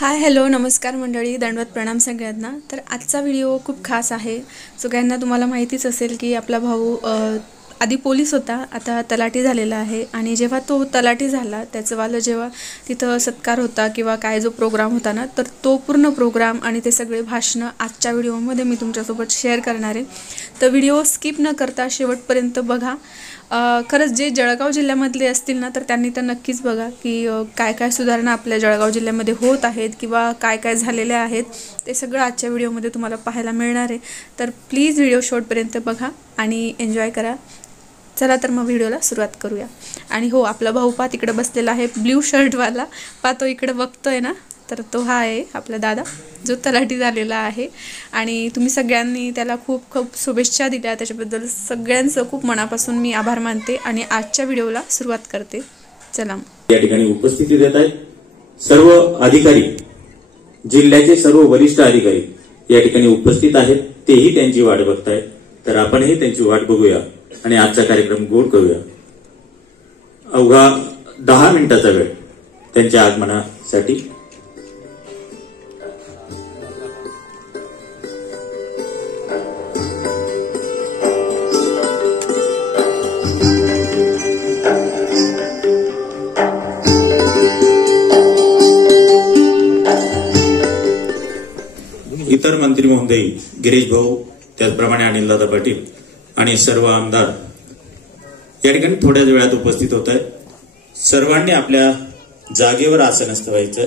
Hi hello नमस्कार मंडळी, दंडवत प्रणाम सगळ्यांना। तर आजचा व्हिडिओ खूप खास आहे। सगळ्यांना तुम्हाला माहितीच असेल की आपला भाऊ आधी पोलीस होता, आता तलाठी झालेला आहे। आणि जेव्हा तो तलाठी झाला त्याचं वालं जेव्हा तिथं सत्कार होता किंवा काय जो प्रोग्राम होता ना, तर तो पूर्ण प्रोग्राम आणि ते सगळे भाषण आजच्या व्हिडिओमध्ये मी तुमच्यासोबत शेअर करणार आहे। तर व्हिडिओ स्किप न करता शेवटपर्यंत बघा। खरंच जे जळगाव जिल्ह्यामधले असतील ना, तर त्यांनी तर नक्कीच बघा की काय काय सुधारणा आपल्या जळगाव जिल्ह्यामध्ये होत आहेत किंवा काय काय झालेले आहेत, ते सगळं आजच्या व्हिडिओमध्ये तुम्हाला पाहायला मिळणार आहे। तर प्लीज व्हिडिओ शेवटपर्यंत बघा आणि एन्जॉय करा। चला तर मग व्हिडिओला सुरुवात करूया। आणि हो, आपला भाऊ पहा तिकडे बसलेला आहे, ब्ल्यू शर्टवाला पहा, तो इकडे बघतोय ना, तर तो हा आहे आपला दादा जो तलाठी झालेला आहे। आणि तुम्ही सगळ्यांनी त्याला खूप खूप शुभेच्छा दिल्या, त्याच्याबद्दल सगळ्यांचं खूप मनापासून मी आभार मानते आणि आजच्या व्हिडिओला सुरुवात करते। चला। या ठिकाणी उपस्थिती देत आहेत सर्व अधिकारी, जिल्ह्याचे सर्व वरिष्ठ अधिकारी या ठिकाणी उपस्थित आहेत, तेही त्यांची वाट बघतायत। तर आपणही त्यांची वाट बघूया आणि आजचा कार्यक्रम गोड करूया। अवघा 10 मिनिटाचा वेळ त्यांच्या आगमनासाठी। इतर मंत्री महोदय गिरीश भाऊ, त्याचप्रमाणे अनिलदादा पाटील आणि सर्व आमदार या ठिकाणी थोड्याच वेळात उपस्थित होत आहेत। सर्वांनी आपल्या जागेवर आसनस्थ व्हायचं।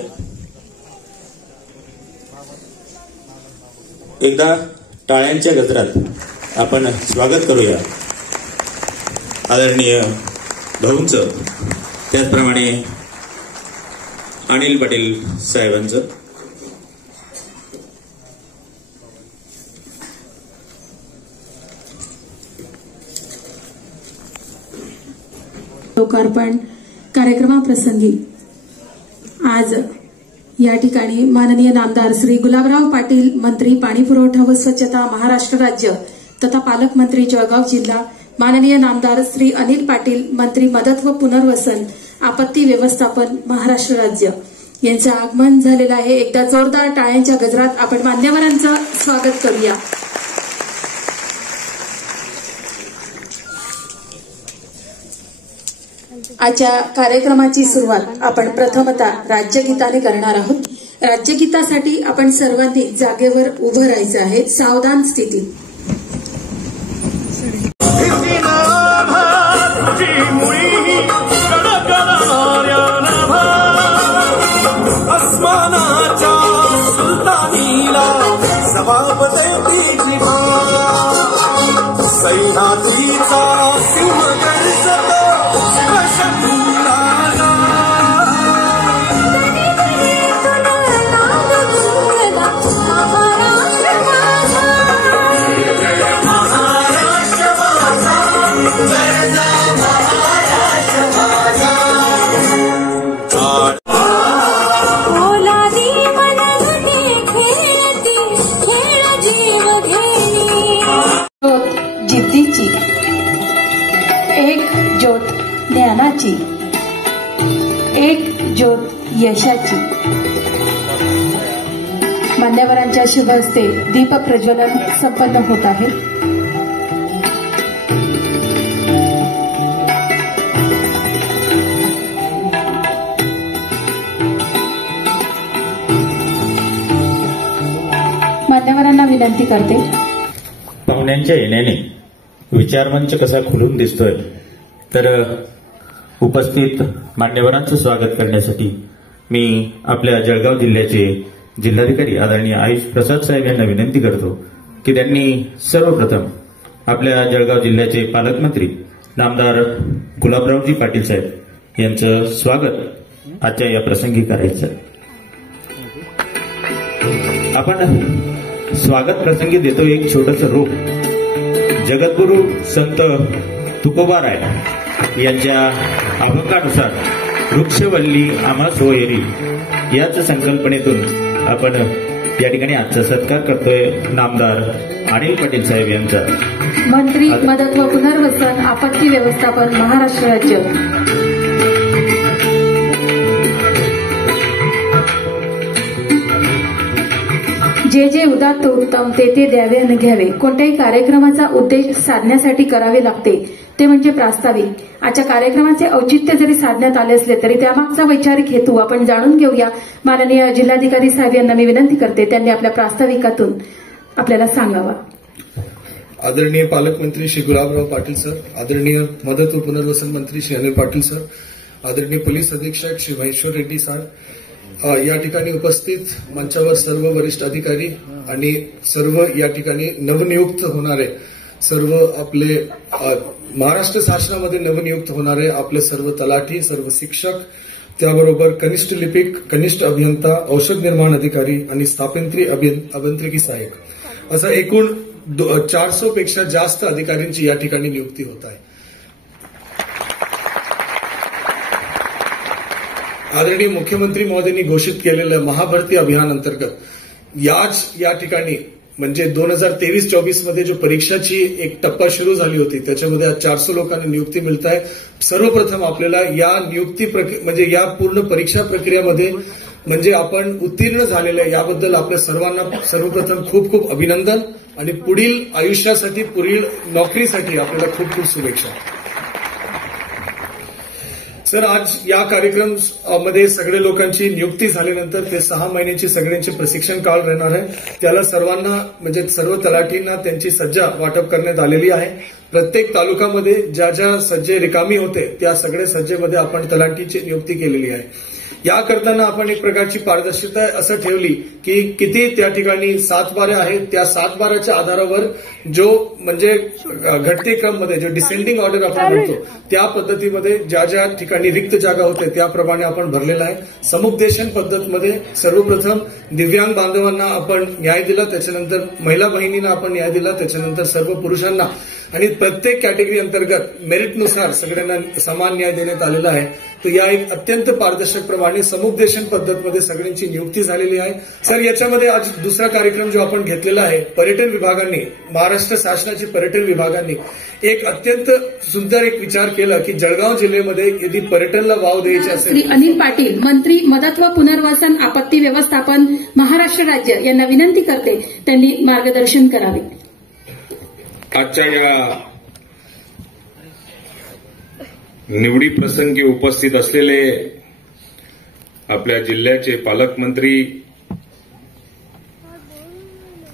एकदा टाळ्यांच्या गजरात आपण स्वागत करूया आदरणीय भाऊंचं, त्याचप्रमाणे अनिल पाटील साहेबांचं। लोकार्पण कार्यक्रमाप्रसंगी आज या ठिकाणी माननीय नामदार श्री गुलाबराव पाटील, मंत्री पाणीपुरवठा व स्वच्छता महाराष्ट्र राज्य तथा पालकमंत्री जळगाव जिल्हा, माननीय नामदार श्री अनिल पाटील, मंत्री मदत व पुनर्वसन आपत्ती व्यवस्थापन महाराष्ट्र राज्य यांचे आगमन झालेलं आहे। एकदा जोरदार टाळ्यांच्या गजरात आपण मान्यवरांचं स्वागत करूया। आजच्या कार्यक्रमाची सुरुवात आपण प्रथमतः राज्यगीताने करणार आहोत। राज्यगीतासाठी आपण सर्वांनी जागेवर उभं राहायचं आहे, सावधान स्थितीत। जिद्दीची, एक ज्योत ज्ञानाची, एक ज्योत यशाची। मान्यवरांच्या शुभ हस्ते दीप प्रज्वलन संपन्न होत आहे। मान्यवरांना विनंती करते, पाहुण्यांच्या येण्याने विचारमंच कसा खुलून दिसतोय, तर उपस्थित मान्यवरांचं स्वागत करण्यासाठी मी आपल्या जळगाव जिल्ह्याचे जिल्हाधिकारी आदरणीय आयुष प्रसाद साहेब यांना विनंती करतो की त्यांनी सर्वप्रथम आपल्या जळगाव जिल्ह्याचे पालकमंत्री नामदार गुलाबरावजी पाटील साहेब यांचं स्वागत आजच्या या प्रसंगी करायचं। आपण स्वागत प्रसंगी देतो एक छोटस रोप। जगद्गुरु संत तुकोबाराय यांच्या अभंगानुसार वृक्षवल्ली आम्हा सोयरी याच संकल्पनेतून आपण या ठिकाणी आजचा सत्कार करतोय नामदार अनिल पाटील साहेब यांचा। मंत्री मदत व पुनर्वसन आपत्ती व्यवस्थापन महाराष्ट्र राज्य। जे जे उदात्त उत्तम ते ते द्यावे आणि घ्यावे. कोणत्याही कार्यक्रमाचा उद्देश साधण्यासाठी करावे लागते ते म्हणजे प्रास्ताविक. आजच्या कार्यक्रमाचे औचित्य जरी साधण्यात आले असले तरी त्यामागचा वैचारिक हेतू आपण जाणून घेऊया. माननीय जिल्हाधिकारी साहेब यांना मी विनंती करते त्यांनी आपल्या प्रास्ताविकातून आपल्याला सांगावा. आदरणीय पालकमंत्री श्री गुलाबराव पाटील सर, आदरणीय मदत व पुनर्वसन मंत्री श्री अनिल पाटील सर, आदरणीय पोलीस अधीक्षक श्री महेश्वर रेड्डी सर, या ठिकाणी उपस्थित मंचावर सर्व वरिष्ठ अधिकारी आणि सर्व या ठिकाणी नवनियुक्त होणारे सर्व आपले महाराष्ट्र शासनामध्ये नवनियुक्त होणारे आपले सर्व तलाठी, सर्व शिक्षक, त्याबरोबर कनिष्ठ लिपिक, कनिष्ठ अभियंता, औषध निर्माण अधिकारी आणि स्थापंत्री अभियांत्रिकी सहाय्यक असं एकूण 400 पेक्षा जास्त अधिकाऱ्यांची या ठिकाणी नियुक्ती होत आहे. आदरणीय मुख्यमंत्री महोदयांनी घोषित केलेल्या महाभरती अभियान अंतर्गत या ठिकाणी म्हणजे 2023-24 मध्ये जो परीक्षाची एक टप्पा सुरू झाली होती त्याच्यामध्ये आज 400 लोकांना नियुक्ती मिळत आहे. सर्वप्रथम आपल्याला या नियुक्ती म्हणजे या पूर्ण परीक्षा प्रक्रियेमध्ये म्हणजे आपण उत्तीर्ण झालेल्या याबद्दल आपल्या सर्वांना सर्वप्रथम खूप खूप अभिनंदन आणि पुढील आयुष्यासाठी पुढील नोकरीसाठी आपल्याला खूप खूप शुभेच्छा. सर, आज या कार्यक्रमामध्ये सगळ्या लोकांची नियुक्ती झाल्यानंतर ते 6 महिन्यांची सगळ्यांचे प्रशिक्षण काळ राहणार आहे. त्याला सर्वांना म्हणजे सर्व तलाठींना त्यांची सज्जा वाटप करण्यात आलेली आहे. प्रत्येक तालुक्यामध्ये ज्या ज्या सज्जे रिकामी होते त्या सगळ्या सज्जेमध्ये आपण तलाठीची नियुक्ती केलेली आहे. या करताना आपण एक प्रकारची पारदर्शकता असं ठेवली की किती त्या ठिकाणी 7/12 आहेत त्या 7/12च्या आधारावर जो म्हणजे घटते क्रममध्ये जो डिसेंडिंग ऑर्डर आपण म्हणतो त्या पद्धतीमध्ये ज्या ज्या ठिकाणी रिक्त जागा होते त्याप्रमाणे आपण भरलेला आहे. समुपदेशन पद्धतमध्ये सर्वप्रथम दिव्यांग बांधवांना आपण न्याय दिला, त्याच्यानंतर महिला बहिणींना आपण न्याय दिला, त्याच्यानंतर सर्व पुरुषांना आणि प्रत्येक कॅटेगरी अंतर्गत मेरिटनुसार सगळ्यांना समान न्याय देण्यात आलेला आहे. तर या एक अत्यंत पारदर्शक प्रमाणे समुपदेशन पद्धतमध्ये सगळ्यांची नियुक्ती झालेली आहे. सर, याच्यामध्ये आज दुसरा कार्यक्रम जो आपण घेतलेला आहे पर्यटन विभागाने, महाराष्ट्र शासनाची पर्यटन विभागाने एक अत्यंत सुंदर एक विचार केला की जळगाव जिल्ह्यामध्ये यदि पर्यटनला वाव द्यायचे असेल. श्री अनिल पाटील, मंत्री मदत व पुनर्वसन आपत्ती व्यवस्थापन महाराष्ट्र राज्य यांना विनंती करते त्यांनी मार्गदर्शन करावे. आजच्या या निवडी प्रसंगी उपस्थित असलेले आपल्या जिल्ह्याचे पालकमंत्री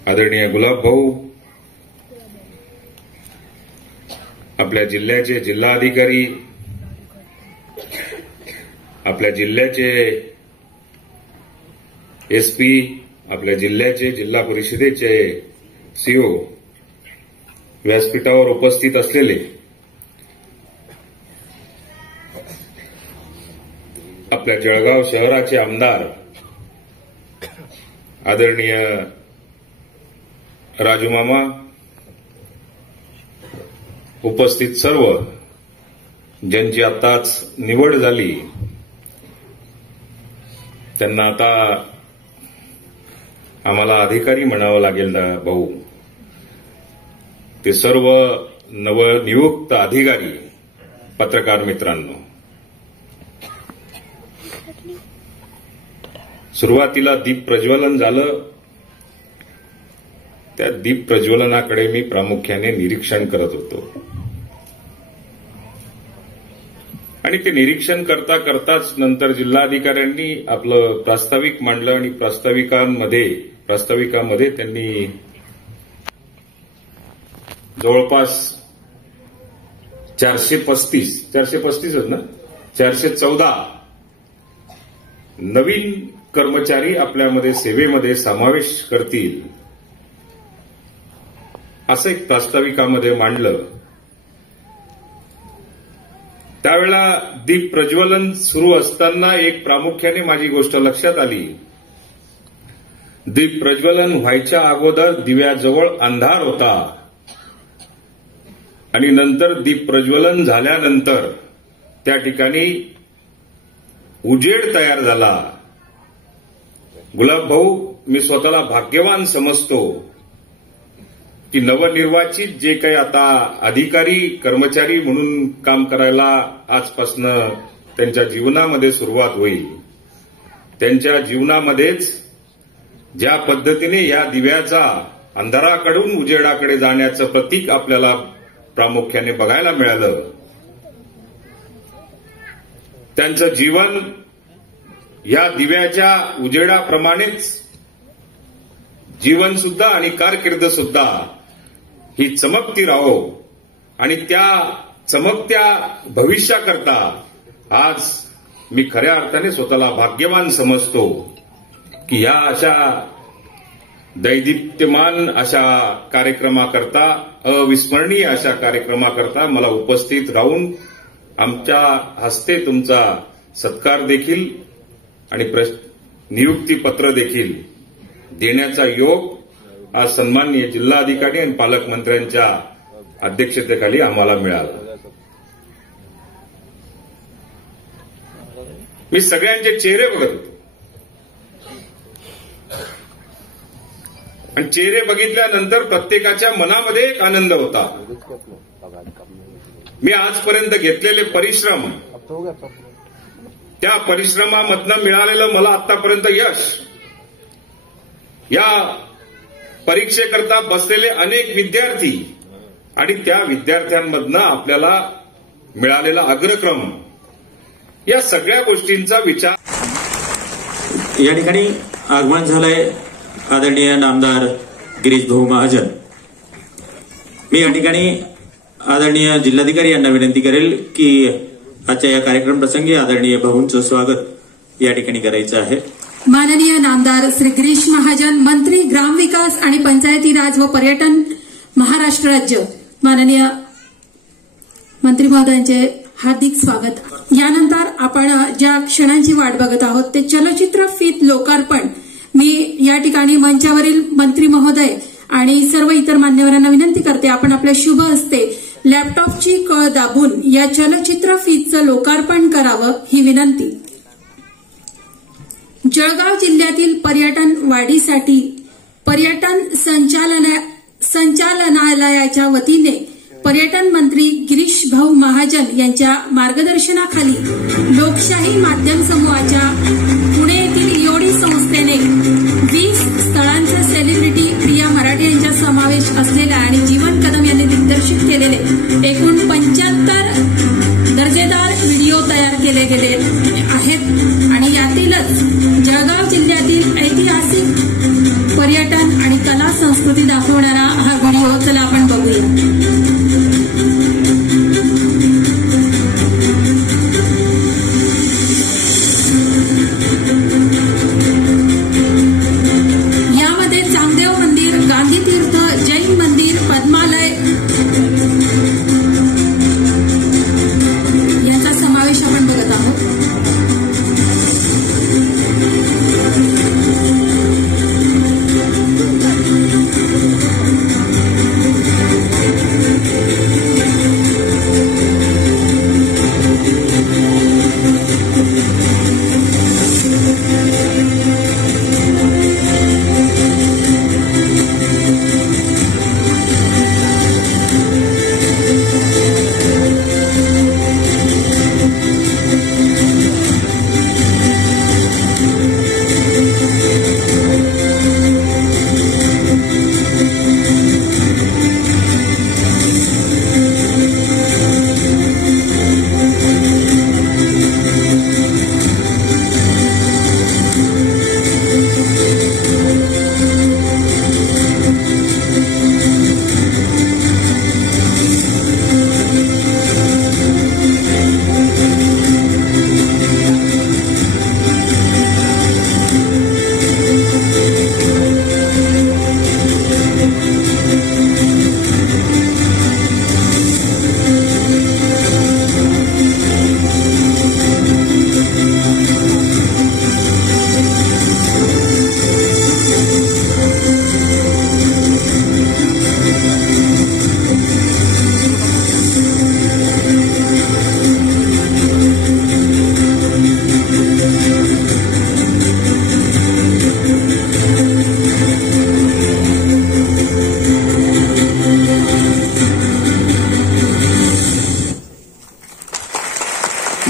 आदरणीय गुलाबभाऊ, आपल्या जिल्ह्याचे जिल्हाधिकारी, आपल्या जिल्ह्याचे एसपी, आपल्या जिल्ह्याचे जिल्हा परिषदेचे सीओ, व्यासपीठावर उपस्थित असलेले आपल्या जळगाव शहराचे आमदार आदरणीय राजूमामा, उपस्थित सर्व ज्यांची आताच निवड झाली त्यांना आता आम्हाला अधिकारी म्हणावं लागेल ना भाऊ, ते सर्व नवनियुक्त अधिकारी, पत्रकार मित्रांनो, सुरुवातीला दीप प्रज्वलन झालं. त्या दीप प्रज्वलनाकडे मी प्रामुख्याने निरीक्षण करत होतो आणि ते निरीक्षण करता करताच नंतर जिल्हाधिकाऱ्यांनी आपलं प्रास्ताविक मांडलं आणि प्रास्ताविकामध्ये त्यांनी जवळपास 414 नवीन कर्मचारी आपल्यामध्ये सेवेमध्ये समावेश करतील असं एक प्रास्ताविकामध्ये मांडलं. त्यावेळेला दीप प्रज्वलन सुरू असताना एक प्रामुख्याने माझी गोष्ट लक्षात आली. दीप प्रज्वलन व्हायच्या अगोदर दिव्याजवळ अंधार होता आणि नंतर दीप प्रज्वलन झाल्यानंतर त्या ठिकाणी उजेड तयार झाला. गुलाबभाऊ, मी स्वतःला भाग्यवान समजतो की नवनिर्वाचित जे काही आता अधिकारी कर्मचारी म्हणून काम करायला आजपासनं त्यांच्या जीवनामध्ये सुरुवात होईल, त्यांच्या जीवनामध्येच ज्या पद्धतीने या दिव्याचा अंधाराकडून उजेडाकडे जाण्याचं प्रतीक आपल्याला प्रामुख्याने बघायला मिळालं, त्यांचं जीवन या दिव्याच्या उजेडाप्रमाणेच जीवन सुद्धा आणि कारकीर्द सुद्धा ही चमकती राहो आणि त्या चमकत्या भविष्याकरता आज मी खऱ्या अर्थाने स्वतःला भाग्यवान समजतो की या अशा दैदिप्यमान अशा कार्यक्रमाकरता, अविस्मरणीय अशा कार्यक्रमाकरता मला उपस्थित राहून आमच्या हस्ते तुमचा सत्कार देखील आणि नियुक्तीपत्र देखील देण्याचा योग आज सन्माननीय जिल्हाधिकारी आणि पालकमंत्र्यांच्या अध्यक्षतेखाली आम्हाला मिळाला. मी सगळ्यांचे चेहरे बघत होतो आणि चेहरे बघितल्यानंतर प्रत्येकाच्या मनामध्ये एक आनंद होता. मी आजपर्यंत घेतलेले परिश्रम, त्या परिश्रमामधनं मिळालेलं मला आतापर्यंत यश, या परीक्षेकरता बसलेले अनेक विद्यार्थी आणि त्या विद्यार्थ्यांमधनं आपल्याला मिळालेला अग्रक्रम, या सगळ्या गोष्टींचा विचार या ठिकाणी आगमन झालंय आदरणीय नामदार गिरीश भाऊ महाजन. मी या ठिकाणी आदरणीय जिल्हाधिकारी यांना विनंती करेल की आजच्या या कार्यक्रम प्रसंगी आदरणीय भाऊंचं स्वागत या ठिकाणी करायचं आहे. माननीय नामदार श्री गिरीश महाजन, मंत्री ग्रामविकास आणि पंचायती राज व पर्यटन, महाराष्ट्र राज्य. माननीय मंत्री महोदयांचे हार्दिक स्वागत. यानंतर आपण ज्या क्षणांची वाट बघत आहोत ते चलचित्र फीत लोकार्पण. मी या ठिकाणी मंचावरील मंत्री महोदय आणि सर्व इतर मान्यवरांना विनंती करते, आपण आपल्या शुभ हस्ते लॅपटॉपची कळ दाबून या चलचित्र फीतचं लोकार्पण करावं ही विनंती. जळगाव जिल्ह्यातील पर्यटन वाढीसाठी पर्यटन संचालनालयाच्या वतीने पर्यटन मंत्री गिरीश भाऊ महाजन यांच्या मार्गदर्शनाखाली लोकशाही माध्यम समूहाच्या पुणे येथील योडी संस्थेने 20 स्थळांचा सेलिब्रिटी प्रिया मराठे यांचा समावेश असलेल्या आणि जीवन कदम यांनी दिग्दर्शित केलेले एकूण 75 दर्जेदार व्हिडिओ तयार केले गेले आहेत आणि यातीलच जळगाव जिल्ह्यातील ऐतिहासिक पर्यटन आणि कला संस्कृती दाखवणारा हा व्हिडिओ. चला आपण बघूया. यामध्ये चांगदेव मंदिर, गांधी तीर्थ, जैन मंदिर, पद्मालय यांचा समावेश आपण बघत आहोत.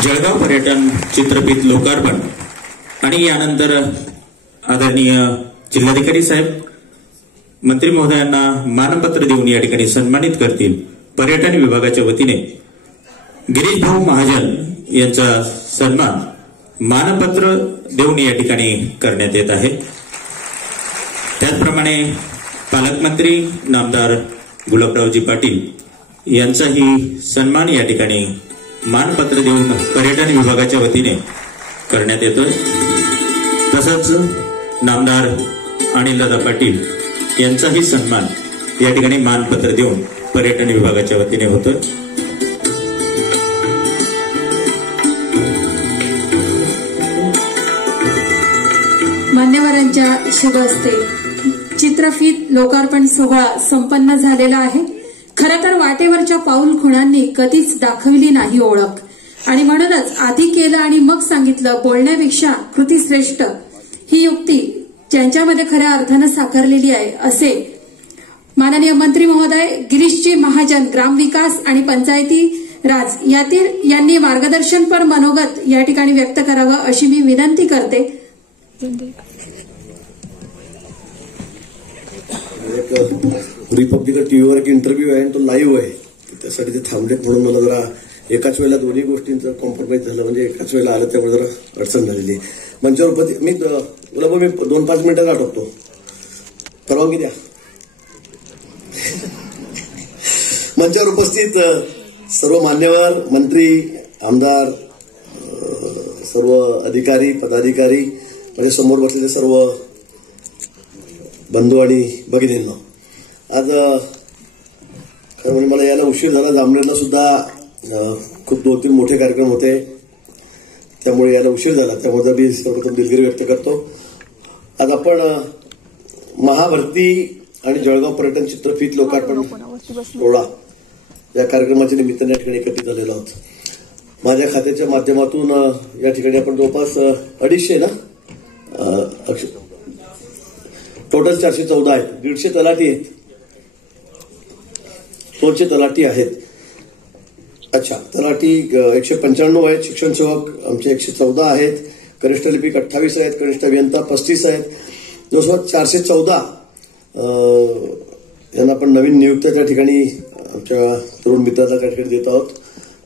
जळगाव पर्यटन चित्रपट लोकार्पण आणि यानंतर आदरणीय जिल्हाधिकारी साहेब मंत्री महोदयांना मानपत्र देऊन या ठिकाणी सन्मानित करतील. पर्यटन विभागाच्या वतीने गिरीश भाऊ महाजन यांचा सन्मान मानपत्र देऊन या ठिकाणी करण्यात येत आहे. त्याचप्रमाणे पालकमंत्री नामदार गुलाबरावजी पाटील यांचाही सन्मान या ठिकाणी मानपत्र देऊन पर्यटन विभागाच्या वतीने करण्यात येतोय. तसंच नामदार अनिलदादा पाटील यांचाही सन्मान या ठिकाणी मानपत्र देऊन पर्यटन विभागाच्या वतीने होतोय. मान्यवरांच्या शुभ हस्ते चित्रफीत लोकार्पण सोहळा संपन्न झालेला आहे. खरं तर वाटेवरच्या पाऊल खुणांनी कधीच दाखविली नाही ओळख आणि म्हणूनच आधी केलं आणि मग सांगितलं, बोलण्यापेक्षा कृती श्रेष्ठ ही युक्ती ज्यांच्यामध्ये खऱ्या अर्थानं साकारलेली आहे असे माननीय मंत्री महोदय गिरीशजी महाजन ग्रामविकास आणि पंचायती राज यांनी मार्गदर्शनपर मनोगत या ठिकाणी व्यक्त करावं अशी मी विनंती करते. रिपब्लिक टीव्हीवर एक इंटरव्ह्यू आहे आणि तो लाईव्ह आहे, त्यासाठी ते थांबलेत म्हणून मला जरा एकाच वेळेला दोन्ही गोष्टींचं कॉम्प्रोमाइज झालं, म्हणजे एकाच वेळेला आलं त्यामुळे जरा अडचण झालेली आहे. मंचावर मी 2-5 मिनिटात आटोपतो, परवानगी द्या. मंचावर उपस्थित सर्व मान्यवर मंत्री, आमदार, सर्व अधिकारी पदाधिकारी, माझ्या समोर बसलेले सर्व बंधू आणि भगिनींना, आज खरं म्हणजे मला यायला उशीर झाला. जामनेरला सुद्धा खूप 2-3 मोठे कार्यक्रम होते, त्यामुळे यायला उशीर झाला. त्यामुळे मी सर्वप्रथम दिलगिरी व्यक्त करतो. आज आपण महाभरती आणि जळगाव पर्यटन चित्रफीत लोकार्पण सोहळा या कार्यक्रमाच्या निमित्ताने या ठिकाणी एकत्रित झालेलो आहोत. माझ्या खात्याच्या माध्यमातून या ठिकाणी आपण जवळपास 250 ना टोटल 414 आहेत. 150 तलाठी आहेत, 200 तलाठी आहेत. अच्छा, तलाठी 195 आहेत, शिक्षण सेवक आमचे 114 आहेत, कनिष्ठ लिपिक 28 आहेत, कनिष्ठ अभियंता 35 आहेत. जवळपास 414 यांना आपण नवीन नियुक्त्या त्या ठिकाणी आमच्या तरुण मित्राला त्या ठिकाणी देत आहोत.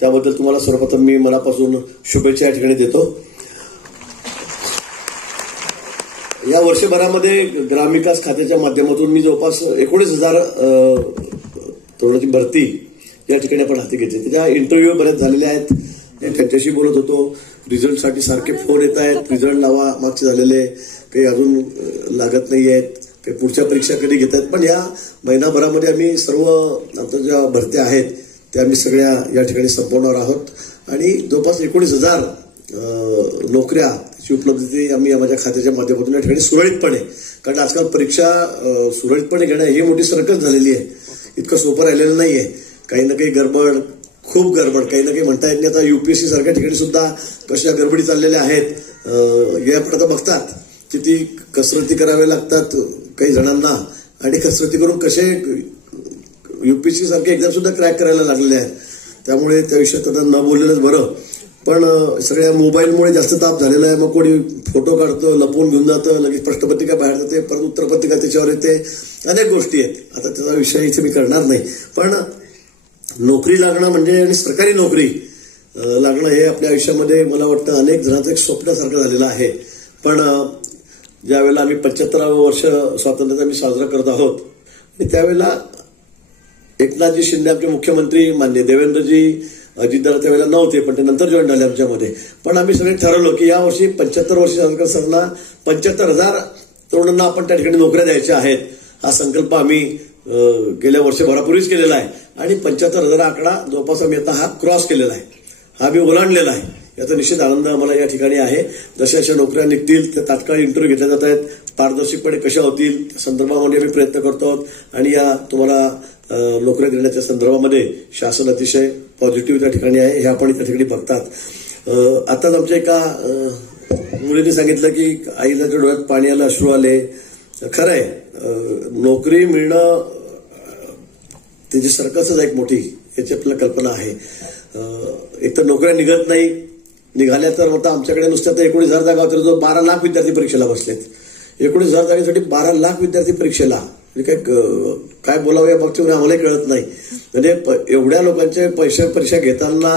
त्याबद्दल तुम्हाला सर्वप्रथम मी मनापासून शुभेच्छा या ठिकाणी देतो. या वर्षभरामध्ये ग्रामविकास खात्याच्या माध्यमातून मी जवळपास 19,000 तरुणांची भरती या ठिकाणी आपण हाती घेतली. त्याच्या इंटरव्ह्यू बरेच झालेले आहेत, त्यांच्याशी बोलत होतो. रिझल्टसाठी सारखे फोन येत आहेत, रिझल्ट लावा, मागचे झालेले काही अजून लागत नाही आहेत, काही पुढच्या परीक्षा कधी घेत आहेत. पण या महिनाभरामध्ये आम्ही सर्व आता ज्या भरत्या आहेत त्या आम्ही सगळ्या या ठिकाणी संपवणार आहोत आणि जवळपास 19,000 नोकऱ्या ची उपलब्धते आम्ही माझ्या खात्याच्या माध्यमातून या ठिकाणी सुरळीतपणे, कारण आजकाल परीक्षा सुरळीतपणे घेणं ही मोठी सरकच झालेली आहे, इतकं सोपं राहिलेलं नाहीये. काही ना काही गडबड, खूप गडबड, काही ना काही म्हणता येत नाही. आता UPSC सारख्या ठिकाणी सुद्धा कशा गडबडी चाललेल्या आहेत. यापुढे आता बघतात किती कसरती कराव्या लागतात काही जणांना आणि कसरती करून कसे UPSC सारखे एक्झाम सुद्धा क्रॅक करायला लागलेले आहेत. त्यामुळे त्या विषयात आता न बोललेलंच बरं. पण सगळ्या मोबाईलमुळे जास्त ताप झालेला आहे. मग कोणी फोटो काढतं, लपवून घेऊन जातं, लगेच प्रश्नपत्रिका बाहेर जाते, परत उत्तरपत्रिका त्याच्यावर येते, अनेक गोष्टी आहेत. आता त्याचा विषय इथे मी करणार नाही. पण नोकरी लागणं म्हणजे आणि सरकारी नोकरी लागणं हे आपल्या आयुष्यामध्ये मला वाटतं अनेक जणांचं एक स्वप्नासारखं झालेलं आहे. पण ज्यावेळेला आम्ही 75वं वर्ष स्वातंत्र्याचा आम्ही साजरा करत आहोत आणि त्यावेळेला एकनाथजी शिंदे आमचे मुख्यमंत्री, माननीय देवेंद्रजी, अजितदादा त्यावेळेला नव्हते, पण ते नंतर जॉईन झाले आमच्यामध्ये. पण आम्ही सगळे ठरवलं की या वर्षी 75 वर्ष साजरा करताना 75,000 तरुणांना आपण त्या ठिकाणी नोकऱ्या द्यायच्या आहेत. हा संकल्प आम्ही गेल्या वर्षभरापूर्वीच केलेला आहे आणि 75,000 आकडा जवळपास आम्ही आता हा क्रॉस केलेला आहे, हा आम्ही ओलांडलेला आहे. याचा निश्चित आनंद आम्हाला या ठिकाणी आहे. जशा जशा नोकऱ्या निघतील त्या तात्काळ इंटरव्ह्यू घेतल्या जात आहेत, पारदर्शकपणे कशा होतील त्या संदर्भामध्ये आम्ही प्रयत्न करतो आहोत आणि या तुम्हाला नोकऱ्या देण्याच्या संदर्भामध्ये शासन अतिशय पॉझिटिव्ह त्या ठिकाणी आहे, हे आपण त्या ठिकाणी बघतात. आताच आमच्या एका मुलीने सांगितलं की आईच्या डोळ्यात पाणी आलं, अश्रू आले. खरं आहे, नोकरी मिळणं त्याची सरकारच एक मोठी याची आपल्याला कल्पना आहे. एक तर नोकऱ्या निघत नाही, निघाल्या तर आता आमच्याकडे नुसत्या 19,000 जागा होत्या, 12 लाख विद्यार्थी परीक्षेला बसलेत. 19,000 जागेसाठी 12 लाख विद्यार्थी परीक्षेला, म्हणजे काय बोलावं या बाबतीत आम्हालाही कळत नाही. म्हणजे एवढ्या लोकांचे परीक्षा घेताना,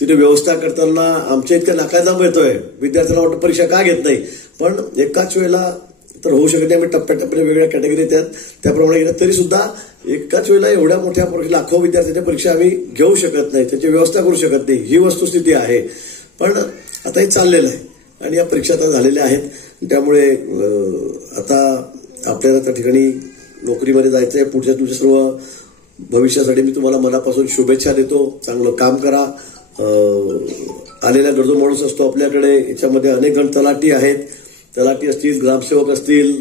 तिथे व्यवस्था करताना आमच्या इतक्या नाकाजाम येतोय. विद्यार्थ्यांना वाटतं परीक्षा का घेत नाही, पण एकाच वेळेला तर होऊ शकत नाही. आम्ही टप्प्याटप्प्याने वेगवेगळ्या कॅटेगरी त्याप्रमाणे घेतात, तरी सुद्धा एकाच वेळेला एवढ्या मोठ्या लाखो विद्यार्थ्यांच्या परीक्षा आम्ही घेऊ शकत नाही, त्याची व्यवस्था करू शकत नाही, ही वस्तुस्थिती आहे. पण आता हे चाललेलं आहे आणि या परीक्षा आता झालेल्या आहेत. त्यामुळे आता आपल्याला त्या ठिकाणी नोकरीमध्ये जायचंय. पुढच्या तुमच्या सर्व भविष्यासाठी मी तुम्हाला मनापासून शुभेच्छा देतो. चांगलं काम करा. आलेला गरजू माणूस असतो आपल्याकडे. याच्यामध्ये अनेक गण तलाठी आहेत, तलाठी असतील, ग्रामसेवक असतील,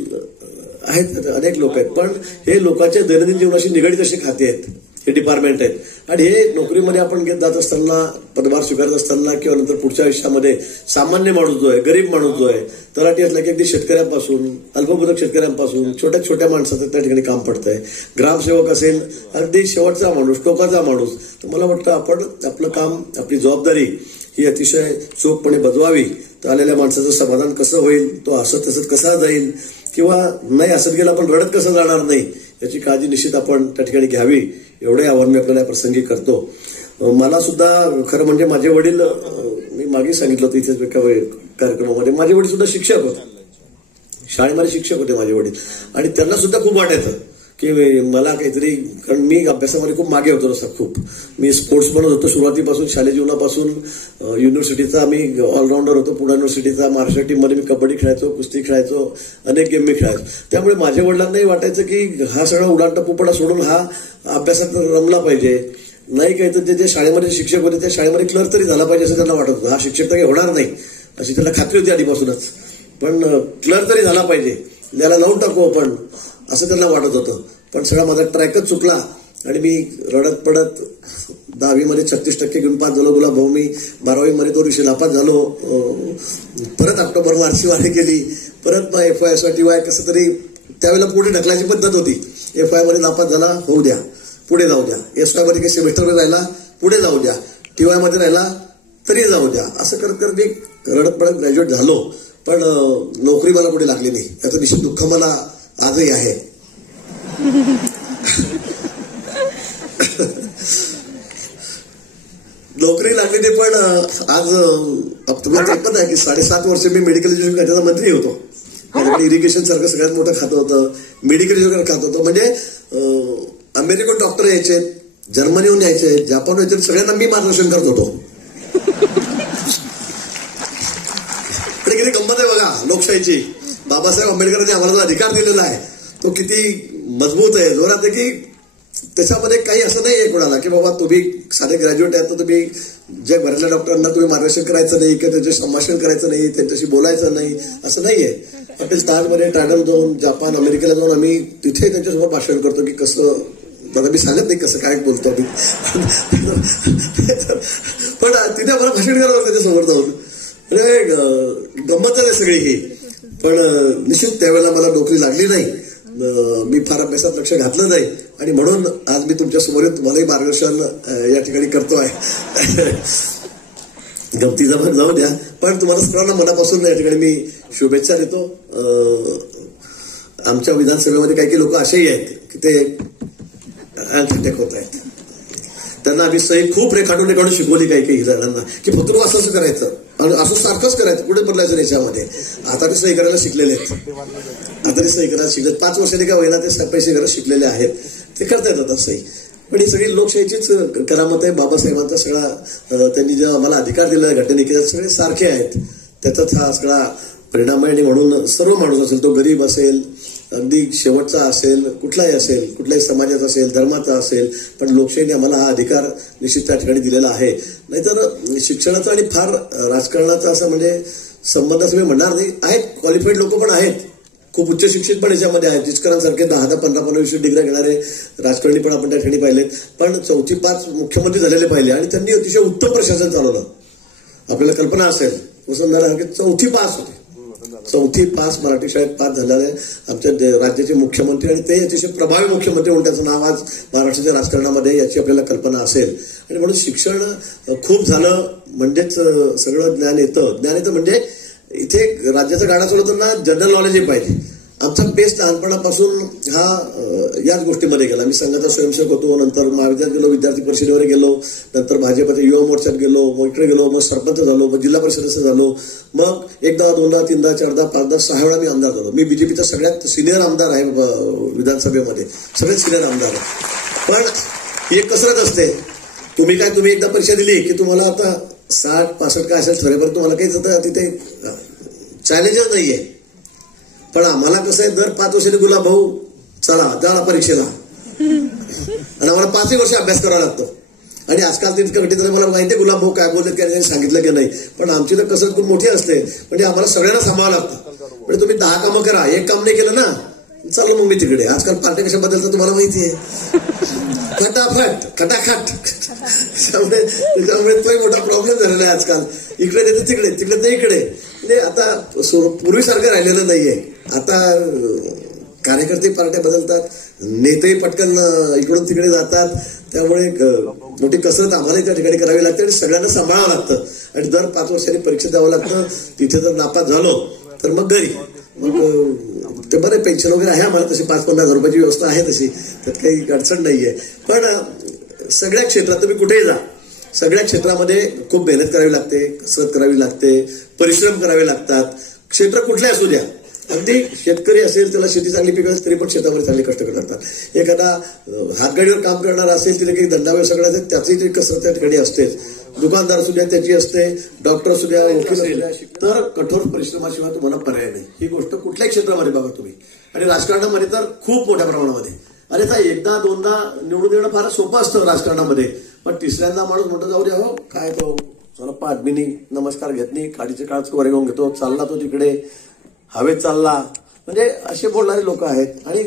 आहेत अनेक लोक आहेत. पण हे लोकांच्या दैनंदिन जीवनाशी निगडीत अशी खाती आहेत, हे डिपार्टमेंट आहेत. आणि हे नोकरीमध्ये आपण घेत जात असताना, पदभार स्वीकारत असताना किंवा नंतर पुढच्या आयुष्यामध्ये सामान्य माणूस जो आहे, गरीब माणूस जो आहे, तलाठी असला की अगदी शेतकऱ्यांपासून, अल्पभूधारक शेतकऱ्यांपासून छोट्या छोट्या माणसाचं त्या ठिकाणी काम पडतंय. ग्रामसेवक असेल, अगदी शेवटचा माणूस, टोकाचा माणूस. तर मला वाटतं आपण आपलं काम, आपली जबाबदारी ही अतिशय चोखपणे बजवावी. तर आलेल्या माणसाचं समाधान कसं होईल, तो हसत हसत कसा जाईल, किंवा नाही हसत गेला पण रडत कसं जाणार नाही, याची काळजी निश्चित आपण त्या ठिकाणी घ्यावी. एवढे आव्हान मी आपल्याला या प्रसंगी करतो. मला सुद्धा खरं म्हणजे माझे वडील, मी मागे सांगितलं होतं इथेच एका कार्यक्रमामध्ये, माझे वडील सुद्धा शिक्षक होते, शाळेमध्ये शिक्षक होते माझे वडील. आणि त्यांना सुद्धा खूप वाटायचं की मला काहीतरी, कारण मी अभ्यासामध्ये खूप मागे होतो तसं खूप. मी स्पोर्ट्समनच होतो सुरुवातीपासून, शालेय जीवनापासून. युनिव्हर्सिटीचा मी ऑलराऊंडर होतो, पुणे युनिव्हर्सिटीचा. महाराष्ट्र टीममध्ये मी कबड्डी खेळायचो, कुस्ती खेळायचो, अनेक गेम मी खेळायचो. त्यामुळे माझ्या वडिलांनाही वाटायचं की हा सगळा उडाणटप्पूपणा सोडून हा अभ्यासात रमला पाहिजे. नाही काही तर जे शाळेमध्ये शिक्षक होते त्या शाळेमध्ये क्लर्क तरी झाला पाहिजे असं त्यांना वाटत होतं. हा शिक्षक तर काही होणार नाही अशी त्यांना खात्री होती आधीपासूनच, पण क्लर्क तरी झाला पाहिजे, त्याला लावून टाकू आपण असं त्यांना वाटत होतं. पण सगळा माझा ट्रॅकच चुकला आणि मी रडत पडत 10वीमध्ये 36% घेऊन पास झालो. गुलाबभाऊ मी 12वीमध्ये 2 विषय नापास झालो. परत ऑक्टोबर मार्चची वाढी केली, परत मग FY TY कसं तरी त्यावेळेला पुढे ढकलायची पद्धत होती. FY मध्ये नापास झाला, होऊ द्या, पुढे जाऊ द्या. SY मध्ये काही सेमिस्टरमध्ये राहिला, पुढे जाऊ द्या. TY मध्ये राहिला तरी जाऊ द्या. असं करत करत मी रडत पडत ग्रॅज्युएट झालो. पण नोकरी मला कुठे लागली नाही, याचं निश्चित दुःख मला आजही आहे. नोकरी लागली नाही, पण आज तुम्हाला ऐकत आहे की 7.5 वर्ष मी मेडिकल एज्युकेशन खात्याचा मंत्री होतो. इरिगेशन सारखं सगळ्यात मोठं खातं होतं, मेडिकल एज्युकेशन खातं होतं. म्हणजे अमेरिकन डॉक्टर यायचे, जर्मनीहून यायचे, जापान यायचे, सगळ्यांना मी मार्गदर्शन करत होतो. आणि किती गंमत आहे बघा लोकशाहीची. बाबासाहेब आंबेडकरांनी आम्हाला जो अधिकार दिलेला आहे तो किती मजबूत आहे, जोरात आहे. की त्याच्यामध्ये काही असं नाही आहे कोणाला की बाबा तुम्ही साधे ग्रॅज्युएट आहेत तर तुम्ही जगभरातल्या डॉक्टरांना तुम्ही मार्गदर्शन करायचं नाही किंवा त्यांचे संभाषण करायचं नाही, त्यांच्याशी बोलायचं नाही, असं नाहीये. आपण ताजमध्ये टायडल जाऊन जापान, अमेरिकेला जाऊन आम्ही तिथे त्यांच्यासमोर भाषण करतो की कसं, आता मी सांगत नाही कसं काय बोलतो आम्ही, पण तिथे आम्हाला भाषण करावं त्याच्यासमोर जाऊन. म्हणजे गंमत आहे सगळी ही. पण निश्चित त्यावेळेला मला नोकरी लागली नाही, मी फार अभ्यासात लक्ष घातलं नाही आणि म्हणून आज मी तुमच्या समोर तुम्हालाही मार्गदर्शन या ठिकाणी करतो आहे. गमतीचा भाग जाऊ द्या, पण तुम्हाला सगळ्यांना मनापासून या ठिकाणी मी शुभेच्छा देतो. आमच्या विधानसभेमध्ये काही लोक असेही आहेत की ते अटॅक होत आहेत. त्यांना आम्ही सही खूप रेखाटून शिकवली काही जणांना की फक्त असं करायचं आणि असं सारखंच करायचं, कुठे बदलायचं याच्यामध्ये. आता ते सही करायला शिकलेले आहेत, आता ते सही करायला शिकले. 5 वर्षांनी का होईना ते पैसे करायला शिकलेले आहेत, ते करता येतात आता सही. पण ही सगळी लोकशाहीचीच करामत आहे. बाबासाहेबांचा सगळा त्यांनी जे आम्हाला अधिकार दिला घटनेचे सगळे सारखे आहेत, त्याचाच हा सगळा परिणाम आहे. आणि म्हणून सर्व माणूस असेल, तो गरीब असेल, अगदी शेवटचा असेल, कुठलाही असेल, कुठल्याही समाजाचा असेल, धर्माचा असेल, पण लोकशाहीने आम्हाला हा अधिकार निश्चित त्या ठिकाणी दिलेला आहे. नाहीतर शिक्षणाचा आणि फार राजकारणाचा असं म्हणजे संबंध असं मी म्हणणार नाही. आहेत क्वालिफाईड लोक पण आहेत, खूप उच्च शिक्षित पण याच्यामध्ये आहेत. तिचकरांसारखे 10, 15, 20 डिग्र्या घेणारे राजकारणी पण आपण त्या ठिकाणी पाहिलेत. पण 4-5 मुख्यमंत्री झालेले पाहिले आणि त्यांनी अतिशय उत्तम प्रशासन चालवलं. आपल्याला कल्पना असेल वसंतदादा 4थी पास होते, 4थी पास मराठी शाळेत पास झालेले आमच्या राज्याचे मुख्यमंत्री, आणि ते अतिशय प्रभावी मुख्यमंत्री म्हणून त्याचं नाव आज महाराष्ट्राच्या राजकारणामध्ये, याची आपल्याला कल्पना असेल. आणि म्हणून शिक्षण खूप झालं म्हणजेच सगळं ज्ञान येतं. ज्ञान येतं म्हणजे इथे राज्याचा गाडा चालवताना जनरल नॉलेजही पाहिजे. आमचा बेस लहानपणापासून हा याच गोष्टीमध्ये गेला. मी संघाचा स्वयंसेवक होतो, नंतर महाविद्यालयात गेलो, विद्यार्थी परिषदेवर गेलो, नंतर भाजपच्या युवा मोर्चात गेलो, मग इकडे गेलो, मग सरपंच झालो, मग जिल्हा परिषदेचं झालो, मग एकदा दोनदा तीनदा चारदा पाचदा 6 वेळा मी आमदार झालो. मी बीजेपीचा सगळ्यात सिनियर आमदार आहे विधानसभेमध्ये, सगळ्यात सिनियर आमदार आहे. पण ही एक कसरत असते. तुम्ही एकदा परीक्षा दिली की तुम्हाला आता 60-65 काय असेल ठरेपर्यंत तुम्हाला काही आता तिथे चॅलेंजच नाहीये. पण आम्हाला कसं आहे, दर 5 वर्षांनी गुलाब भाऊ चला जा परीक्षेला, आणि आम्हाला 5 वर्ष अभ्यास करावा लागतो. आणि आजकाल तितकं घटित मला माहिती आहे गुलाब भाऊ काय बोलत की त्यांनी सांगितलं की नाही, पण आमची तर कसरत खूप मोठी असते. म्हणजे आम्हाला सगळ्यांना सांभाळावं लागतं. म्हणजे तुम्ही 10 कामं करा, 1 काम नाही केलं ना, चालू मग मी तिकडे. आजकाल पार्ट्या कशा बदलतात तुम्हाला माहिती आहे, खटाखट. त्याच्यामुळे तोही मोठा प्रॉब्लेम झालेला आहे आजकाल. इकडे देते तिकडे, तिकडे ते इकडे. म्हणजे आता पूर्वीसारखं राहिलेलं नाहीये. आता कार्यकर्ते पार्ट्या बदलतात, नेतेही पटकन इकडून तिकडे जातात. त्यामुळे मोठी कसरत आम्हालाही त्या ठिकाणी करावी लागते आणि सगळ्यांना सांभाळावं लागतं. आणि दर 5 वर्षांनी परीक्षा द्यावं लागतं. तिथे जर नापास झालो तर मग घरी. मग ते बरं पेन्शन वगैरे आहे आम्हाला, तशी 5-15 हजार रुपयाची व्यवस्था आहे तशी, त्यात काही अडचण नाहीये. पण सगळ्या क्षेत्रात तुम्ही कुठेही जा, सगळ्या क्षेत्रामध्ये खूप मेहनत करावी लागते, कसरत करावी लागते, परिश्रम करावे लागतात. क्षेत्र कुठले असू द्या, अगदी शेतकरी असेल त्याला शेती चांगली पिकत तरी पण शेतामध्ये चांगले कष्ट करतात. एखादा हातगाडीवर काम करणारा असेल तिला काही धंदा व्यवसाय करायचा त्याची ती कसरत त्या ठिकाणी असतेच. दुकानदार असू द्या त्याची असते, डॉक्टर असू द्या, वकील असू द्या. तर कठोर परिश्रमाशिवाय तुम्हाला पर्याय नाही. ही गोष्ट कुठल्याही क्षेत्रामध्ये बघा तुम्ही. आणि राजकारणामध्ये तर खूप मोठ्या प्रमाणामध्ये. अरे आता 1-2दा निवडून देणं फार सोपं असतं राजकारणामध्ये, पण 3ऱ्यांदा माणूस म्हणतो जाऊ द्या, हो काय तो चला पाठबिनी नमस्कार घेत नाही, काडीचे काळच वर घेऊन घेतो, चालला तो तिकडे हवेत चालला. म्हणजे असे बोलणारे लोक आहेत. आणि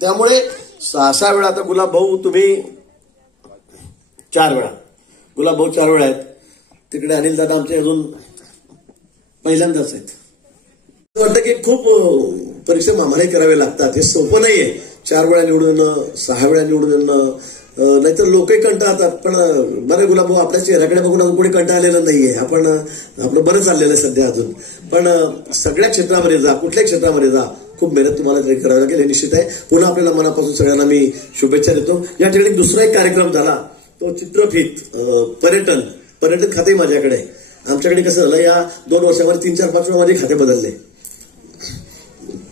त्यामुळे 6 वेळा आता गुलाब भाऊ तुम्ही 4 वेळा, गुलाब भाऊ 4 वेळा आहेत. तिकडे अनिल दादा आमचे अजून पहिल्यांदाच आहेत. वाटतं की खूप परिश्रम आम्हालाही करावे लागतात. हे सोपं नाहीये 4 वेळा निवडून येणं, 6 वेळा निवडून येणं. नाहीतर लोकही कंटाळतात. पण बरं गुलाब भाऊ आपल्या चेहऱ्याकडे बघून अजून कोणी कंटाळलेलं नाहीये. आपण आपलं बरं चाललेलं आहे सध्या अजून. पण सगळ्या क्षेत्रामध्ये जा, कुठल्याही क्षेत्रामध्ये जा, खूप मेहनत तुम्हाला तरी करावी लागेल हे निश्चित आहे. पुन्हा आपल्याला मनापासून सगळ्यांना मी शुभेच्छा देतो. या ठिकाणी दुसरा एक कार्यक्रम झाला तो चित्रफित, पर्यटन खाते माझ्याकडे. आमच्याकडे कसं झालं या 2 वर्षामध्ये 3-4-5 वेळा माझे खाते बदलले.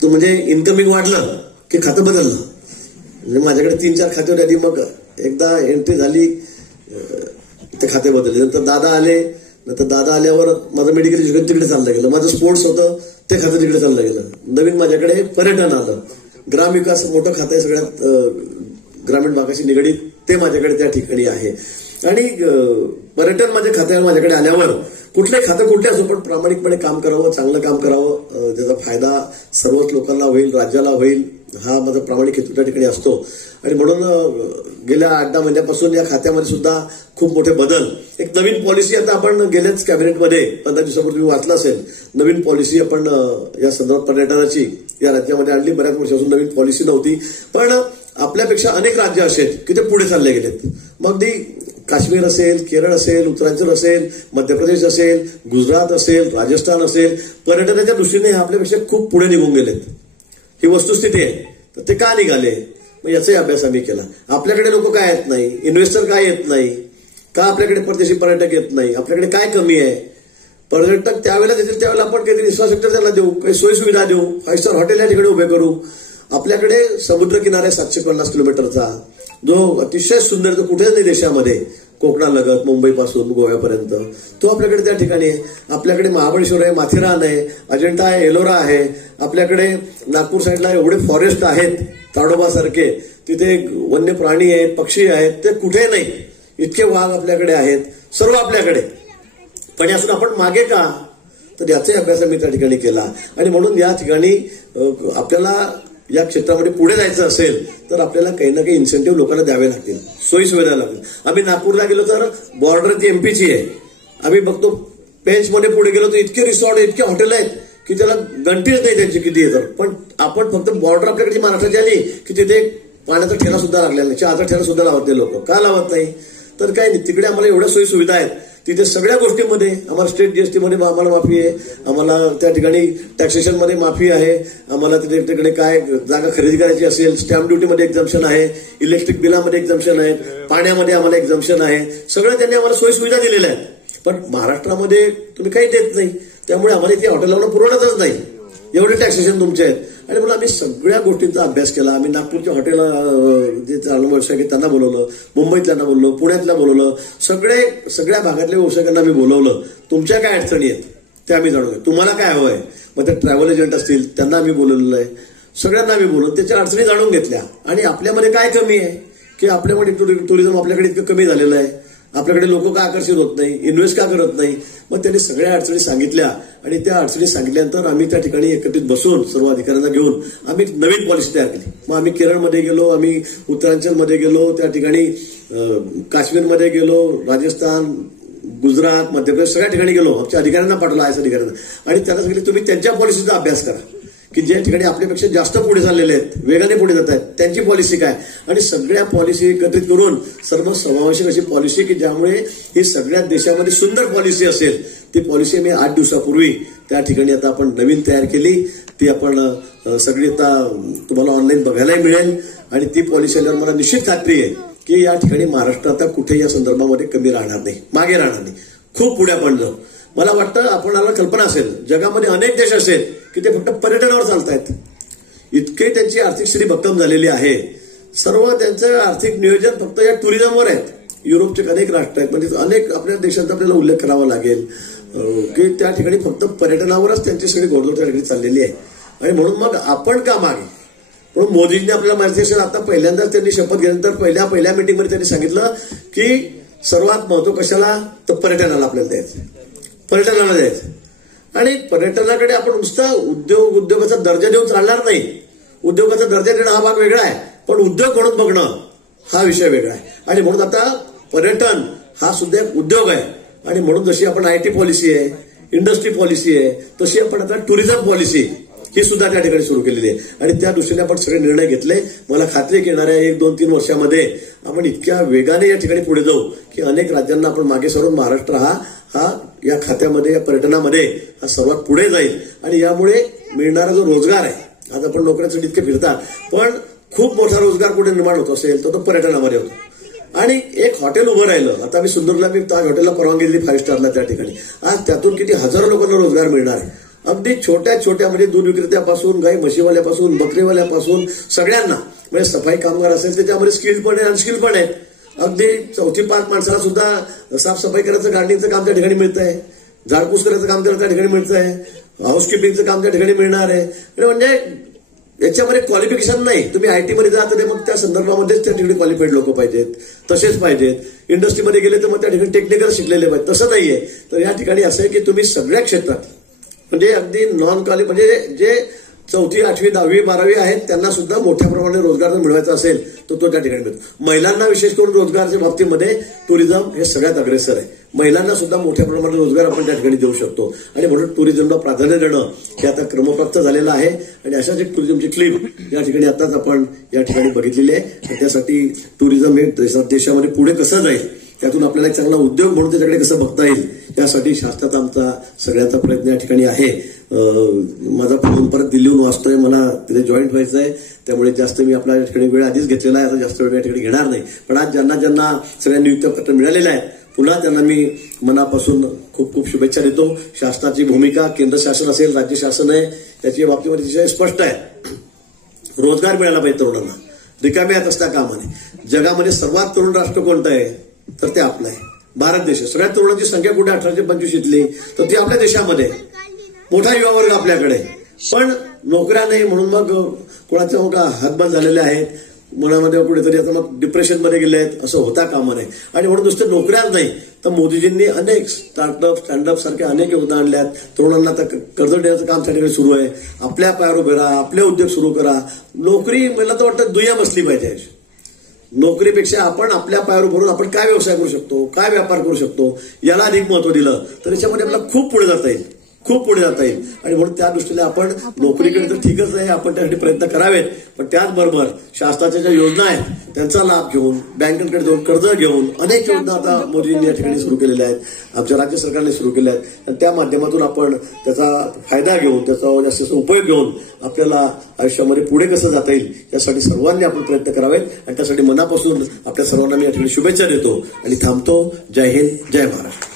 तो म्हणजे इन्कमिंग वाढलं की खातं बदललं. म्हणजे माझ्याकडे 3-4 खाते होते आधी. मग एकदा एंट्री झाली ते खाते बदलले. नंतर दादा आले. नंतर दादा आल्यावर माझं मेडिकल एज्युकेशन तिकडे चाललं गेलं. माझं स्पोर्ट्स होतं ते खातं तिकडे चाललं गेलं. नवीन माझ्याकडे पर्यटन आलं. ग्रामविकास मोठं खातं आहे सगळ्यात ग्रामीण भागाशी निगडीत, ते माझ्याकडे त्या ठिकाणी आहे. आणि पर्यटन माझ्या खात्यावर माझ्याकडे आल्यावर कुठले खातं कुठले असो पण प्रामाणिकपणे काम करावं, चांगलं काम करावं, त्याचा फायदा सर्वच लोकांना होईल, राज्याला होईल, हा माझा प्रामाणिक हेतू त्या ठिकाणी असतो. आणि म्हणून गेल्या 8-10 महिन्यापासून या खात्यामध्ये सुद्धा खूप मोठे बदल. एक नवीन पॉलिसी आता आपण गेल्याच कॅबिनेटमध्ये 15 दिवसापूर्वी वाचलं असेल. नवीन पॉलिसी आपण या संदर्भात पर्यटनाची या राज्यामध्ये आणली. बऱ्याच वर्षापासून नवीन पॉलिसी नव्हती. पण आपल्यापेक्षा अनेक राज्य असेल की ते पुढे चालले गेलेत. मग ती काश्मीर असेल, केरळ असेल, उत्तरांचल असेल, मध्य प्रदेश असेल, गुजरात असेल, राजस्थान असेल, पर्यटनाच्या दृष्टीने आपल्यापेक्षा खूप पुढे निघून गेलेत. ही वस्तुस्थिती आहे. तर ते का निघाले मग याचाही अभ्यास आम्ही केला. आपल्याकडे लोक काय येत नाही, इन्व्हेस्टर काय येत नाही, का आपल्याकडे परदेशी पर्यटक येत नाही, आपल्याकडे काय कमी आहे. पर्यटक त्यावेळेला देतील त्यावेळेला आपण काहीतरी इन्फ्रास्ट्रक्चर त्यांना देऊ, काही सोयीसुविधा देऊ, 5 स्टार हॉटेल या ठिकाणी उभे करू. आपल्याकडे समुद्र किनारा 750 किलोमीटरचा जो अतिशय सुंदर, तो कुठेच नाही देशामध्ये, कोकणालगत मुंबईपासून गोव्यापर्यंत, तो आपल्याकडे त्या ठिकाणी आहे. आपल्याकडे महाबळेश्वर आहे, माथेरान आहे, अजिंठा आहे, एलोरा आहे. आपल्याकडे नागपूर साईडला एवढे फॉरेस्ट आहेत ताडोबासारखे, तिथे वन्य प्राणी आहेत, पक्षी आहेत, ते कुठे नाही. इतके वाघ आपल्याकडे आहेत, सर्व आपल्याकडे. पण यातून आपण मागे का, तर याचाही अभ्यास मी त्या ठिकाणी केला. आणि म्हणून या ठिकाणी आपल्याला या क्षेत्रामध्ये पुढे जायचं असेल तर आपल्याला काही ना काही इन्सेंटिव्ह लोकांना द्यावे लागतील, सोयी सुविधा लागतील. आम्ही नागपूरला गेलो तर बॉर्डर ती एमपीची आहे. आम्ही बघतो पेंचमध्ये पुढे गेलो तर इतके रिसॉर्ट, इतके हॉटेल आहेत की त्याला गणतीच नाही त्यांची किती येतं. पण आपण फक्त बॉर्डर आपल्याकडची महाराष्ट्राची आली की तिथे पाण्याचा ठेला सुद्धा लागलेला नाही, चहाचा ठेला सुद्धा लावत नाही लोक. का लावत नाही तर काय नाही, तिकडे आम्हाला एवढ्या सोयी सुविधा आहेत तिथे सगळ्या गोष्टींमध्ये आम्हाला स्टेट जीएसटी मध्ये आम्हाला माफी आहे, आम्हाला त्या ठिकाणी टॅक्सेशन मध्ये माफी आहे, आम्हाला त्या ठिकाणी काय जागा खरेदी करायची असेल स्टॅम्प ड्युटीमध्ये एक्झम्पशन आहे, इलेक्ट्रिक बिलामध्ये एक्झम्पशन आहे, पाण्यामध्ये आम्हाला एक्झम्पशन आहे, सगळं त्यांनी आम्हाला सोयी सुविधा दिलेल्या आहेत. पण महाराष्ट्रामध्ये तुम्ही काही देत नाही, त्यामुळे आम्हाला इथे हॉटेलांना पुरवणारच नाही, एवढे टॅक्सेशन तुमचे आहेत. आणि म्हणून आम्ही सगळ्या गोष्टींचा अभ्यास केला. आम्ही नागपूरच्या हॉटेल जे चालू व्यावसायिक आहेत त्यांना बोलवलं, मुंबईतल्यांना बोलवलं, पुण्यातल्या बोलवलं, सगळ्या भागातल्या व्यावसायिकांना आम्ही बोलवलं. तुमच्या काय अडचणी आहेत त्या आम्ही जाणून, तुम्हाला काय हवं आहे, मग ते ट्रॅव्हल एजंट असतील त्यांना आम्ही बोलवलेलं आहे, सगळ्यांना आम्ही बोलवलं, त्याच्या अडचणी जाणून घेतल्या. आणि आपल्यामध्ये काय कमी आहे की आपल्यामध्ये टुरिझम आपल्याकडे इतकं कमी झालेलं आहे, आपल्याकडे लोक का आकर्षित होत नाही, इन्व्हेस्ट का करत नाही. मग त्यांनी सगळ्या अडचणी सांगितल्या आणि त्या अडचणी सांगितल्यानंतर आम्ही त्या ठिकाणी एकत्रित बसून सर्व अधिकाऱ्यांना घेऊन आम्ही नवीन पॉलिसी तयार केली. मग आम्ही केरळमध्ये गेलो, आम्ही उत्तरांचलमध्ये गेलो, त्या ठिकाणी काश्मीरमध्ये गेलो, राजस्थान, गुजरात, मध्य प्रदेश सगळ्या ठिकाणी गेलो. आमच्या अधिकाऱ्यांना पाठवलं, आयएस अधिकाऱ्यांना, आणि त्यांना सांगितलं तुम्ही त्यांच्या पॉलिसीचा अभ्यास करा की ज्या ठिकाणी आपल्यापेक्षा जास्त पुढे चाललेले आहेत, वेगाने पुढे जात आहेत, त्यांची पॉलिसी काय. आणि सगळ्या पॉलिसी एकत्रित करून सर्व समावेशक अशी पॉलिसी की ज्यामुळे ही सगळ्या देशामध्ये सुंदर पॉलिसी असेल. ती पॉलिसी मी 8 दिवसापूर्वी त्या ठिकाणी आता आपण नवीन तयार केली. ती आपण सगळी आता तुम्हाला ऑनलाईन बघायलाही मिळेल. आणि ती पॉलिसी आल्यावर मला निश्चित खात्री आहे की या ठिकाणी महाराष्ट्र आता कुठे या संदर्भामध्ये कमी राहणार नाही, मागे राहणार नाही, खूप पुढे आपण जाऊ. मला वाटतं आपणाला कल्पना असेल जगामध्ये अनेक देश असेल की ते फक्त पर्यटनावर चालतायत, इतके त्यांची आर्थिक स्थिती भक्कम झालेली आहे. सर्व त्यांचं आर्थिक नियोजन फक्त या टुरिझमवर आहेत. युरोपचे अनेक राष्ट्र आहेत, म्हणजे अनेक आपल्या देशांचा आपल्याला उल्लेख करावा लागेल की त्या ठिकाणी फक्त पर्यटनावरच त्यांची सगळी घोडदौड त्या ठिकाणी चाललेली आहे. आणि म्हणून मग आपण का मागे. म्हणून मोदींनी आपल्याला माहिती असेल आता पहिल्यांदाच त्यांनी शपथ घेतल्यानंतर पहिल्या मिटिंगमध्ये त्यांनी सांगितलं की सर्वात महत्व कशाला, तर पर्यटनाला आपल्याला द्यायचं, पर्यटनाला द्यायचं. आणि पर्यटनाकडे आपण नुसता उद्योगाचा दर्जा देऊन चालणार नाही. उद्योगाचा दर्जा देणं हा भाग वेगळा आहे, पण उद्योग म्हणून बघणं हा विषय वेगळा आहे. आणि म्हणून आता पर्यटन हा सुद्धा एक उद्योग आहे. आणि म्हणून जशी आपण आयटी पॉलिसी आहे, इंडस्ट्री पॉलिसी आहे, तशी आपण आता टुरिझम पॉलिसी ही सुद्धा त्या ठिकाणी सुरू केलेली आहे. आणि त्या दृष्टीने आपण सगळे निर्णय घेतले. मला खात्री की येणाऱ्या 1-2-3 वर्षामध्ये आपण इतक्या वेगाने या ठिकाणी पुढे जाऊ की अनेक राज्यांना आपण मागे सरून महाराष्ट्र हा या खात्यामध्ये, या पर्यटनामध्ये हा सर्वात पुढे जाईल. आणि यामुळे मिळणारा जो रोजगार आहे, आज आपण नोकऱ्यांसाठी इतके फिरतात, पण खूप मोठा रोजगार कुठे निर्माण होत असेल तर तो पर्यटनामध्ये होतो. आणि एक हॉटेल उभं राहिलं, आता मी सुंदरला ताज हॉटेलला परवानगी दिली 5 स्टारला, त्या ठिकाणी आज त्यातून किती हजारो लोकांना रोजगार मिळणार आहे. अगदी छोट्या म्हणजे दूध विक्रेत्यापासून, गाई म्हशीवाल्यापासून, बकरीवाल्यापासून सगळ्यांना, म्हणजे सफाई कामगार असेल त्याच्यामध्ये स्किल्ड पण आहे, अनस्किल्ड पण आहेत. अगदी 4थी-5 माणसाला सुद्धा साफसफाई करायचं, गार्डनिंगचं काम त्या ठिकाणी मिळतं आहे, झाडपूस करायचं काम त्या ठिकाणी मिळतं आहे, हाऊसकीपिंगचं काम त्या ठिकाणी मिळणार आहे. म्हणजे याच्यामध्ये क्वालिफिकेशन नाही. तुम्ही आयटी मध्ये जात तर मग त्या संदर्भामध्येच त्या ठिकाणी क्वालिफाईड लोक पाहिजेत, तसेच पाहिजेत. इंडस्ट्रीमध्ये गेले तर मग त्या ठिकाणी टेक्निकल शिकलेले पाहिजे, तसं नाहीये. तर या ठिकाणी असं आहे की तुम्ही सगळ्या क्षेत्रात म्हणजे अगदी नॉन क्वालिफाईड म्हणजे जे 4थी, 8वी, 10वी, 12वी आहेत त्यांना सुद्धा मोठ्या प्रमाणात रोजगार जर मिळवायचा असेल तर तो त्या ठिकाणी मिळतो. महिलांना विशेष करून रोजगाराच्या बाबतीमध्ये टुरिझम हे सगळ्यात अग्रेसर आहे. महिलांना सुद्धा मोठ्या प्रमाणात रोजगार आपण त्या ठिकाणी देऊ शकतो. आणि म्हणून टुरिझमला प्राधान्य देणं हे आता क्रमप्राप्त झालेलं आहे. आणि अशाच एक टुरिझमची क्लिप या ठिकाणी आताच आपण या ठिकाणी बघितलेली आहे. त्यासाठी टुरिझम हे देशामध्ये पुढे कसं जाईल, त्यातून आपल्याला एक चांगला उद्योग म्हणून त्याच्याकडे कसं बघता येईल, यासाठी शासनाचा आमचा सगळ्याचा प्रयत्न या ठिकाणी आहे. माझा फोन परत दिल्लीहून वाजतोय, मला तिथे जॉईंट व्हायचं आहे, त्यामुळे जास्त मी आपल्या या ठिकाणी वेळ आधीच घेतलेला आहे, आता जास्त वेळ या ठिकाणी घेणार नाही. पण आज ज्यांना सगळ्या नियुक्तीपत्र मिळालेलं आहे, पुन्हा त्यांना मी मनापासून खूप खूप शुभेच्छा देतो. शासनाची भूमिका केंद्र शासन असेल, राज्य शासन आहे, त्याच्या बाबतीमध्ये अतिशय स्पष्ट आहे. रोजगार मिळाला पाहिजे तरुणांना, रिकामे हात असता कामा नये. जगामध्ये सर्वात तरुण राष्ट्र कोणतं आहे तर ते आपलं आहे, भारत देश. सगळ्यात तरुणांची संख्या कुठे 1825 इथली, तर ती आपल्या देशामध्ये. मोठा युवा वर्ग आपल्याकडे, पण नोकऱ्या नाही. म्हणून मग कोणाच्या मग हातभात झालेले आहेत, मनामध्ये कुठेतरी आता मग डिप्रेशनमध्ये गेले आहेत, असं होता कामा नये. आणि म्हणून नुसतं नोकऱ्याच नाही तर मोदीजींनी अनेक स्टँडअप सारखे अनेक योजना आणल्यात. तरुणांना आता कर्ज देण्याचं काम त्या ठिकाणी सुरू आहे. आपल्या पायावर उभे राहा, आपले उद्योग सुरू करा. नोकरी मला तर वाटतं दुय्या बसली पाहिजे. नोकरीपेक्षा आपण आपल्या पायावर भरून आपण काय व्यवसाय करू शकतो, काय व्यापार करू शकतो, याला अधिक महत्व दिलं तर याच्यामध्ये आपल्याला खूप पुढे जाता येईल, खूप पुढे जाता येईल. आणि म्हणून त्या दृष्टीने आपण नोकरीकडे तर ठीकच आहे, आपण त्यासाठी प्रयत्न करावेत, पण त्याचबरोबर शासनाच्या ज्या योजना आहेत त्यांचा लाभ घेऊन, बँकांकडे जाऊन कर्ज घेऊन अनेक योजना आता मोदींनी या ठिकाणी सुरू केलेल्या आहेत, आमच्या राज्य सरकारने सुरू केल्या आहेत. आणि त्या माध्यमातून आपण त्याचा फायदा घेऊन, त्याचा जास्तीत उपयोग घेऊन आपल्याला आयुष्यामध्ये पुढे कसं जाता येईल यासाठी सर्वांनी आपण प्रयत्न करावेत. आणि त्यासाठी मनापासून आपल्या सर्वांना मी या ठिकाणी शुभेच्छा देतो आणि थांबतो. जय हिंद, जय महाराष्ट्र.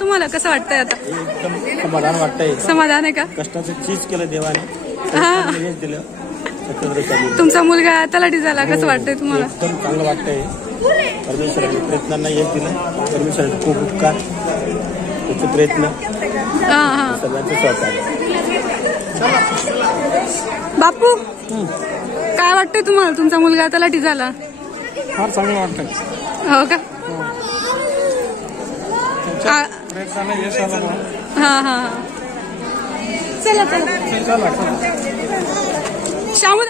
तुम्हाला कसं वाटतंय आता? एकदम समाधान वाटतंय. समाधान आहे का? कष्टाचं चीज केलं देवाने, यश दिलं. तुमचा मुलगा तलाठी झाला, कसं वाटतंय तुम्हाला? एकदम चांगलं वाटतंय. परमेश्वराने प्रयत्नांना यश दिलं. परमेश्वराचे खूप उपकार, त्याचे प्रयत्न सगळ्यांचं सहकार्य. बापू काय वाटतंय तुम्हाला? तुमचा मुलगा तलाठी झाला, फार चांगलं वाटतंय. हो का? प्रयत्नांना यश आलं. हा. चला चला. श्यामू